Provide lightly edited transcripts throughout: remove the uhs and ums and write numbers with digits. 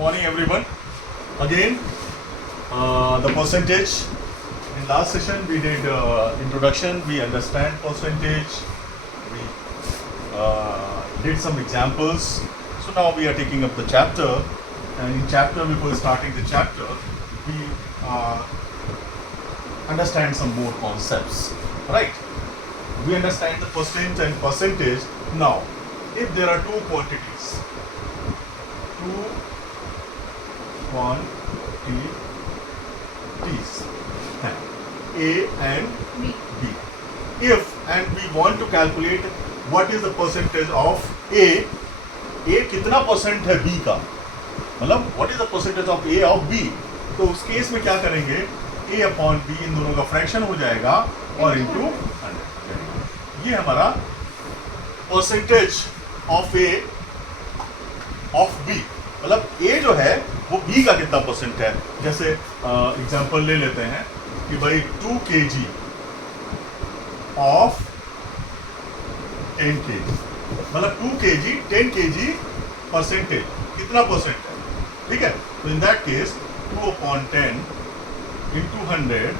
Morning everyone. Again, the percentage. In last session we did introduction, we understand percentage, we did some examples. So now we are taking up the chapter, and in chapter, before starting the chapter, we understand some more concepts, right? We understand the percent and percentage. Now, if there are two quantities, A and B. If and we want to calculate what is the percentage of A कितना percent है B का, मतलब what is the percentage of A of B, तो उस case में क्या करेंगे, A upon B इन दोनों का फ्रैक्शन हो जाएगा और इंटू 100. ये हमारा percentage of A of B, मतलब A जो है वो B का कितना परसेंट है. जैसे एग्जांपल ले लेते हैं कि भाई 2 kg ऑफ 10 kg, मतलब 2 kg 10 kg परसेंटेज कितना परसेंट है, ठीक है. तो इन दैट केस 2/10 इंटू 100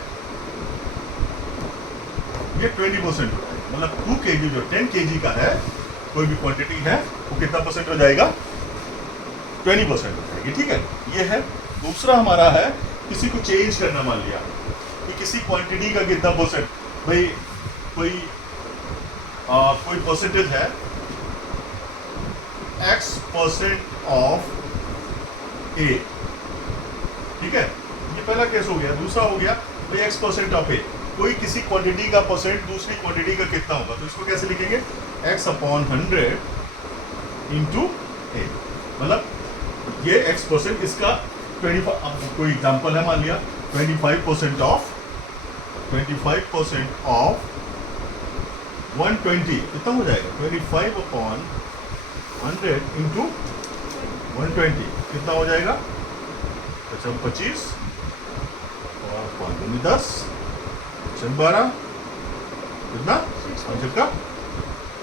ये 20% हो जाएगा. मतलब 2 kg जो 10 kg का है, कोई भी क्वांटिटी है, वो कितना परसेंट हो जाएगा, 20% हो जाएगी, ठीक है. ये है. दूसरा हमारा है किसी को चेंज करना. मान लिया कि किसी क्वांटिटी का कितना परसेंट, भाई कोई परसेंटेज है X% ऑफ A, ठीक है. ये पहला केस हो गया. दूसरा हो गया भाई X% ऑफ A, कोई किसी क्वांटिटी का परसेंट दूसरी क्वांटिटी का कितना होगा, तो इसको कैसे लिखेंगे, X/100 इंटू A. मतलब ये X%, इसका 25, अब कोई एग्जांपल है, मान लिया 25% ऑफ 120 कितना हो जाएगा, 25/100 इंटू 120 कितना हो जाएगा, 25 और 5 10 12 कितना 5 का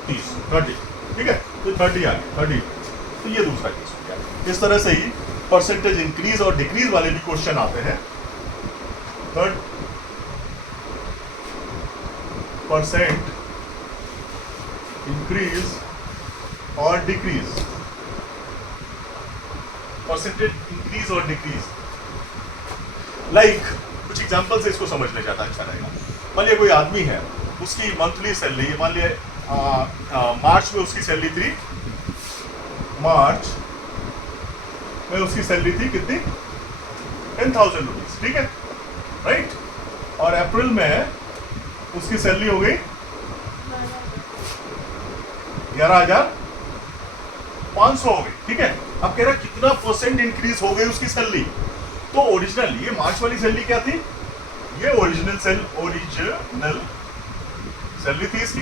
30 30, ठीक है. तो 30 आ गया 30. तो ये दूसरा केस हो गया. इस तरह से ही परसेंटेज इंक्रीज और डिक्रीज वाले भी क्वेश्चन आते हैं. थर्ड, परसेंट इंक्रीज और डिक्रीज, परसेंटेज इंक्रीज और डिक्रीज. लाइक कुछ एग्जांपल से इसको समझ ले जाता अच्छा रहेगा. मान लिया कोई आदमी है, उसकी मंथली सैलरी, मान लिया मार्च में उसकी सैलरी थी, मार्च में उसकी सैलरी थी कितनी, 10,000 रुपीज, ठीक है, राइट. और अप्रैल में उसकी सैलरी हो गई 11,500 हो गई, ठीक है. अब कह रहा कितना परसेंट इंक्रीज हो गई उसकी सैलरी. तो ओरिजिनल, ये मार्च वाली सैलरी क्या थी, ये ओरिजिनल सैलरी थी इसकी,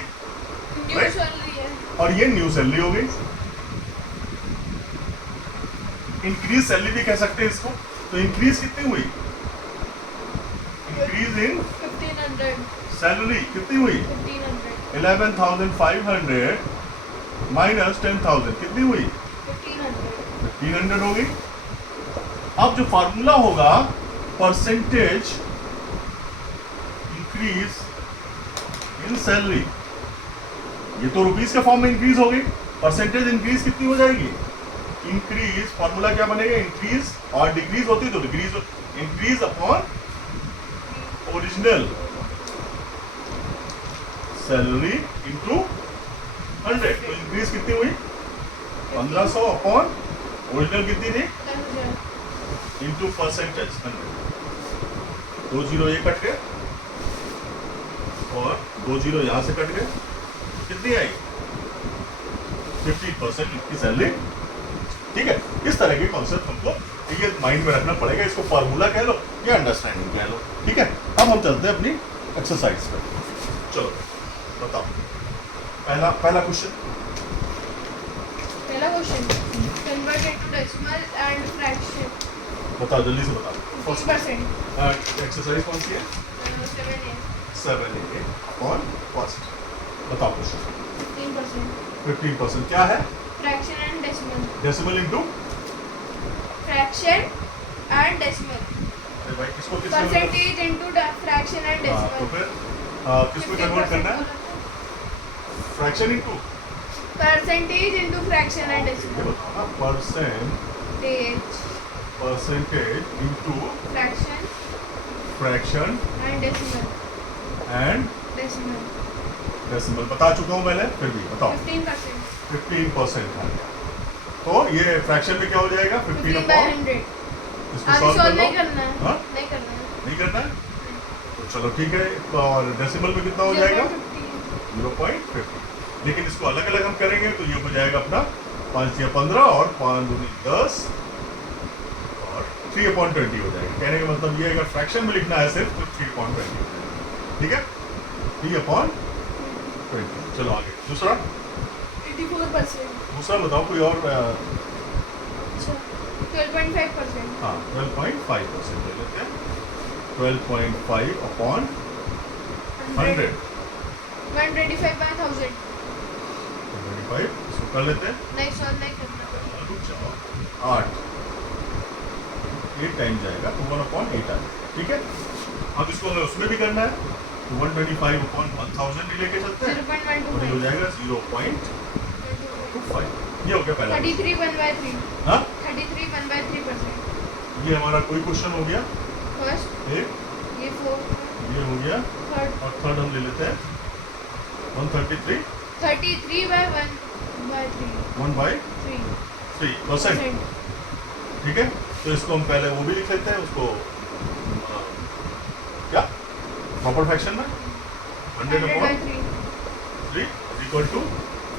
राइट. और ये न्यू सैलरी हो गई. इंक्रीज सैलरी भी कह सकते हैं इसको. तो इंक्रीज कितनी हुई, इंक्रीज इन 1500 सैलरी कितनी हुई, 11,500 माइनस 10,000 कितनी हुई, 1500 हो गई. अब जो फार्मूला होगा परसेंटेज इंक्रीज इन सैलरी, ये तो रुपीस के फॉर्म में इंक्रीज हो गई. परसेंटेज इंक्रीज कितनी हो जाएगी, इंक्रीज, फॉर्मूला क्या बनेगा, इंक्रीज और डिक्रीज होती तो decrease, increase upon original salary into 100. तो इंक्रीज कितनी हुई, 1500 अपॉन ओरिजिनल कितनी थी, इंटू परसेंटेज 100. 2 जीरो ये कट गए और 2 जीरो यहाँ से कट गए, कितनी आई, 50% की सैलरी, ठीक है. इस तरह के कॉन्सेप्ट हमको ये माइंड में रखना पड़ेगा. इसको फार्मूला कह लो या अंडरस्टैंडिंग कह लो, ठीक है. अब हम चलते हैं अपनी एक्सरसाइज पर. चलो बताओ, पहला question. Convert into decimal and fraction. बताओ जल्दी से बताओ. 50%. एक्सरसाइज कौन सी है, 7A और फर्स्ट. बताओ क्वेश्चन. 15%. 15% क्या है, fraction and decimal. Decimal into fraction and decimal. अरे भाई किसको किसको परसेंटेज इनटू फ्रैक्शन एंड हाँ, तो डेसिमल. फिर किसको कन्वर्ट करना है? Fraction into percentage into fraction and ये डेसिमल. बताओ ना, percentage into fraction fraction and decimal. And decimal decimal बता चुका हूँ मैंने, फिर भी बताओ. 15%. 15% है. तो ये फ्रैक्शन में क्या हो जाएगा? 15 अपॉन 15/100. इसको आगे सॉल्व कर सॉल्व लो. नहीं करना है. हाँ? नहीं करना है. नहीं करना है? तो चलो ठीक है. और डेसिमल में कितना हो जाएगा? 0.50. 0.50. लेकिन इसको अलग अलग हम करेंगे तो ये हो जाएगा अपना 5 या 15 और 5 दूनी 10 और 3/20 हो जाएगा. कहने का मतलब ये अगर फ्रैक्शन में लिखना है सिर्फ तो 3/20 हो जाएगा. ठीक है? 3/20. चलो आगे दूसरा. 84%. दूसरा बताओ कोई और. अच्छा 12.5%. हाँ 12.5% ले लेते हैं. 12.5 अपॉन 100. 125/1000. 25 इसको कर लेते हैं. नहीं सॉल्व नहीं करना. रुक जाओ. 8 टाइम जाएगा तो 1/8 आएगा. ठीक है. अब इसको हमें उसमें भी करना है तो 125 अपॉन 1000 ही लेके चलते हैं और ये हो 0.125. जाएगा 0.25. ये हो गया पहला. 33 1/3. हाँ 33 1/3%. ये हमारा कोई क्वेश्चन हो गया. फर्स्ट एक ये 4. ये हो गया थर्ड और थर्ड हम ले लेते हैं 133. 33/1/3. 1/3%. ठीक है. तो इसको हम पहले वो भी लिख लेते हैं उसको क्या प्रॉपर फ्रैक्शन में 100 upon 3 equal to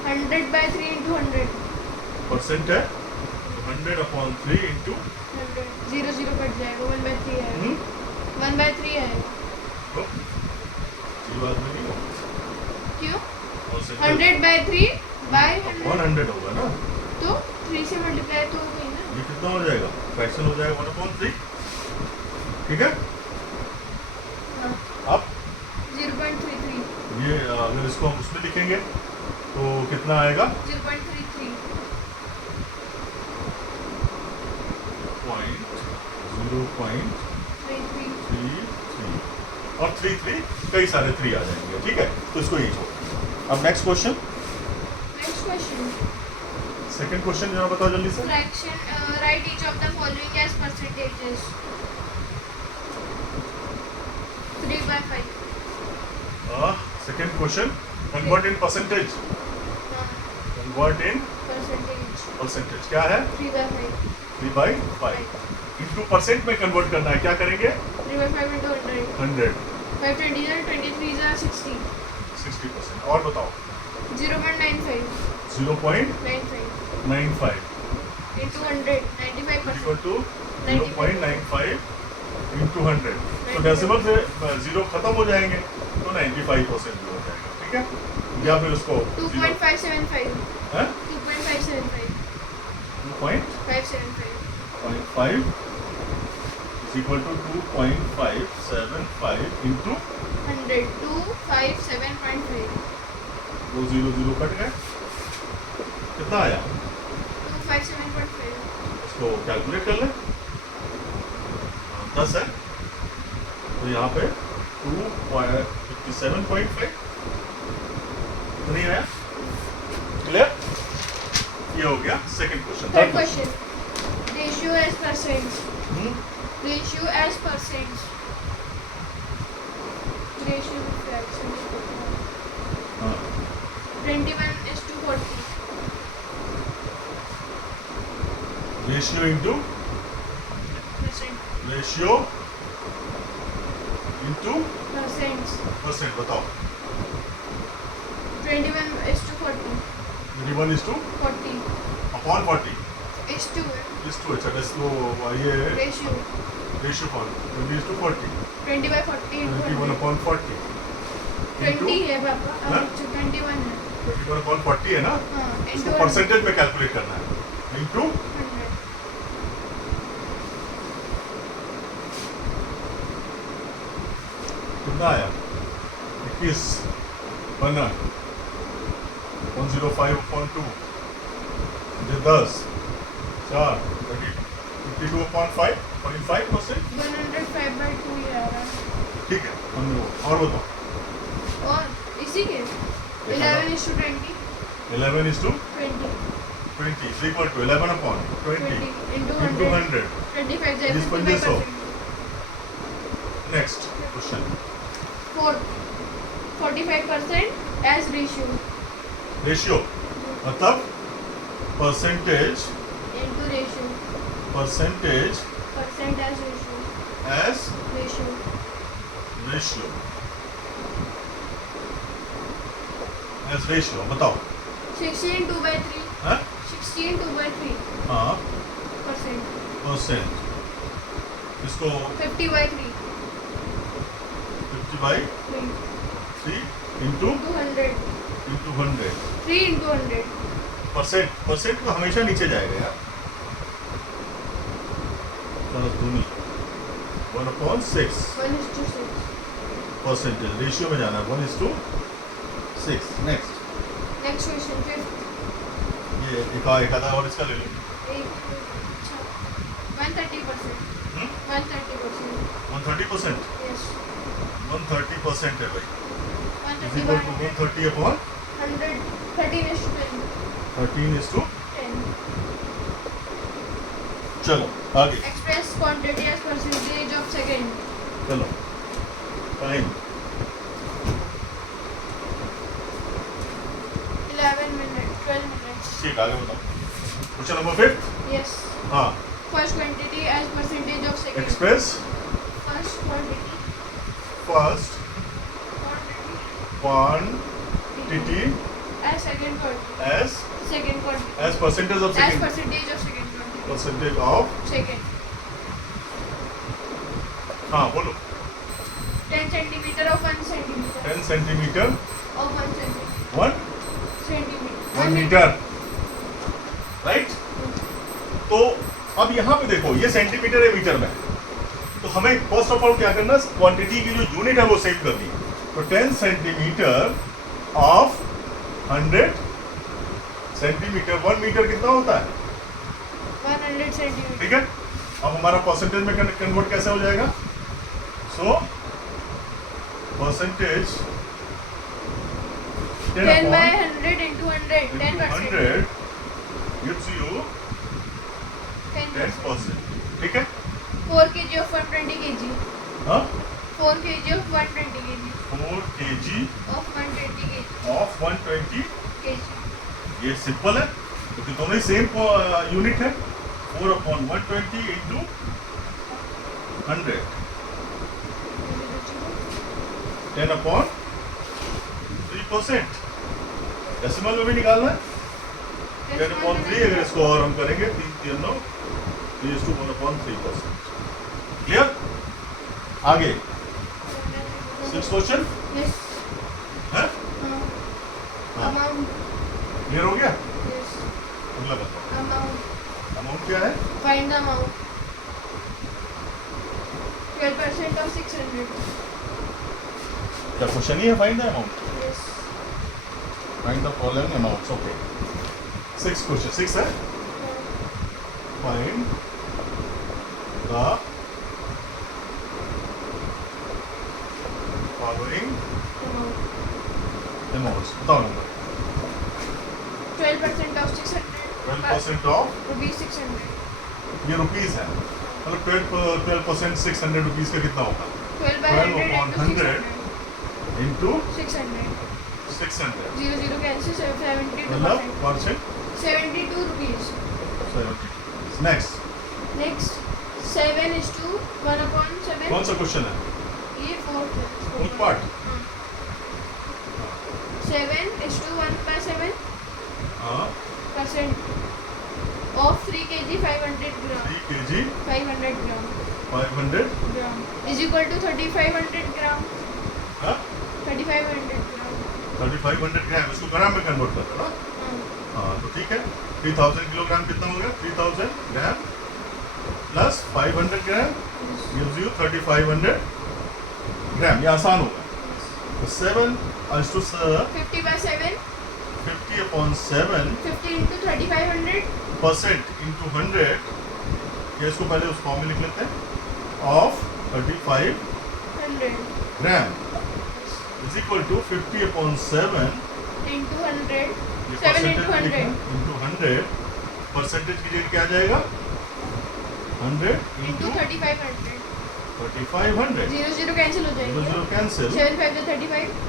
100/3 into 100. Percent है. 100 अपॉन 3 इंटू 100. 0 0 कट जाएगा. 1/3 आएगा. 1/3 आएगा. ये बात में नहीं हो. क्यों? Percentage 100/3 by 100. 100 होगा ना. तो 3 से मल्टीप्लाई तो हो गई ना. ये कितना हो जाएगा? फ्रैक्शन हो जाएगा 1/3. ठीक है. हाँ. अब 0.33. ये अगर इसको हम उसमें लिखेंगे तो कितना आएगा? 0.33. पॉइंट 0.33 और 33 कई सारे 3 आ जाएंगे. ठीक है. तो इसको यही छोड़. अब next question. Next question. Second question जरा बताओ जल्दी से. Fraction. Write each of the following as percentages. 3/5. Second question. Convert in percentage. हाँ. Convert in Percentage. परसेंटेज क्या है? 3/5. 3/5 इंटू परसेंट में कन्वर्ट करना है. क्या करेंगे? 3/5 into 100. 100. 5 20 are 23 are 60. 60%. और बताओ. 0.95. 0.95 95 into 100. 95%. Equal to 0.95 into 100. तो डेसिमल से 0 खत्म हो जाएंगे तो 95% भी हो जाएगा. ठीक है. या फिर उसको 2.575. 2.575 2.575. is equal to 2.575 into 100. 257.5. वो 0 कट गए. कितना आया? 257.5. इसको कैलकुलेट कर लें. 10 है तो यहाँ पे 257.5 नहीं आया. क्लियर. ये हो गया second question. Third question. Ratio as percent. Ratio as percent. Ratio with fraction. 21:40. Ratio into Percent. Ratio into Percent. Percent. बताओ. 21:40. 21:40 अपॉन 40 is 2. इस टू. अच्छा वो ये Ratio. Ratio for 20:40 20/40 into 21 100. Upon 40 into 20 है पापा. हाँ? 21 है. 21 अपॉन 40 है ना. हाँ. इसको into परसेंटेज में कैलकुलेट करना है. इंटू 100. कितना आया? 21 बना 105 अपॉन 2 मुझे 10 4 30 52/5 45%। 105/2 ये आ रहा है। ठीक है, और बताओ। और इसी के 11:20 11:20 20 is equal to 11/20 into into 100 100 25 is 25%. 55%. Next question. 45% as ratio ratio मतलब percentage into ratio percent as ratio as ratio ratio as ratio बताओ। 16 2/3 हाँ 16 2/3 हाँ percent परसेंट इसको 50/3 50/3 into 200 100 3 into 100 परसेंट तो हमेशा नीचे जाएगा यार। चलो दूनी 1/6 1:6 परसेंटेज रेशियो में जाना है 1:6। नेक्स्ट next question fifth ये एक आधा और इसका ले लो। 130% 130%। yes 130% है भाई। Is 130 equal to 130/100 100 13:10 13:10। चलो आगे express quantity as percentage of second चलो टाइम 11 minutes 12 minutes ठीक आगे बताओ। Question number 5। yes हाँ first quantity as percentage of second express first quantity first quantity as second quantity as second quantity as percentage of as second percentage of second quantity percentage of second हाँ बोलो 10 centimeter of 1 centimeter 10 centimetre of 1 centimeter 1 centimeter 1 metre right. तो अब यहाँ पे देखो ये centimetre है metre में, तो हमें फर्स्ट ऑफ ऑल क्या करना है क्वांटिटी की जो यूनिट है वो सेव करनी है। तो 10 सेंटीमीटर ऑफ 100 सेंटीमीटर 1 मीटर कितना होता है 100 centimeter ठीक है। अब हमारा परसेंटेज में कन्वर्ट कैसे हो जाएगा। So percentage 10 by 100 into 100 10%. 100 gives you 10%. 10%। ठीक है 4 kg of 120 kg. हाँ 4 kg of 120 kg. 4 kg Of 120 kg. Of 120 kg. ये सिंपल है क्योंकि दोनों ही सेम यूनिट है। 4/120 into 100 10/3%। डेसिमल में भी निकालना है 10/3। अगर इसको और हम करेंगे 3 9 1/3%। क्लियर। आगे 6 क्वेश्चन Yes. है हाँ। Amount. क्लियर हो गया। Yes. अगला बताओ Amount. अमाउंट क्या है। Find the amount. 12% of 600. क्या क्वेश्चन ही है find the amount. Yes. Find the following amounts okay 6 question 6 है। Find the following Amount. Amounts बताओ नंबर। 12% of 600. 12% of Rupees 600. ये रुपीस है मतलब 12% 600 रुपीस का कितना होगा 12 by 12 100 upon into 100 into 600. 600 0 0 cancel 72%. मतलब percent 72 rupees. 70। Next Next 7 is to 1/7. कौन सा क्वेश्चन है ये fourth है. Fourth part. 7 is to 1/7 हाँ percent of 3 kg 500 gram. 3 kg 500 gram. 500 gram is equal to 3500 gram. हाँ 3500 gram. 3500 ग्राम इसको ग्राम में कन्वर्ट कर रहे हो ना। हाँ. हाँ तो ठीक है 3000 किलोग्राम कितना हो गया 3000 gram plus 500 gram gives you 3500 ग्राम। ये आसान होगा। तो 7 is to 50/7. 50/7 50 into 3500. percent into 100 या इसको पहले उस फॉर्म में लिख लेते हैं of 35 100 gram is equal to 50/7 into 100 ये 7 परसेंटेज into 100 इंटू 100 परसेंटेज की जगह क्या आ जाएगा 100 into इंटू 3500 3500 0 0 कैंसिल हो जाएगी 0 कैंसिल 7 5 35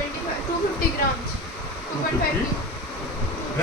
25 250 grams 2.5 250 kg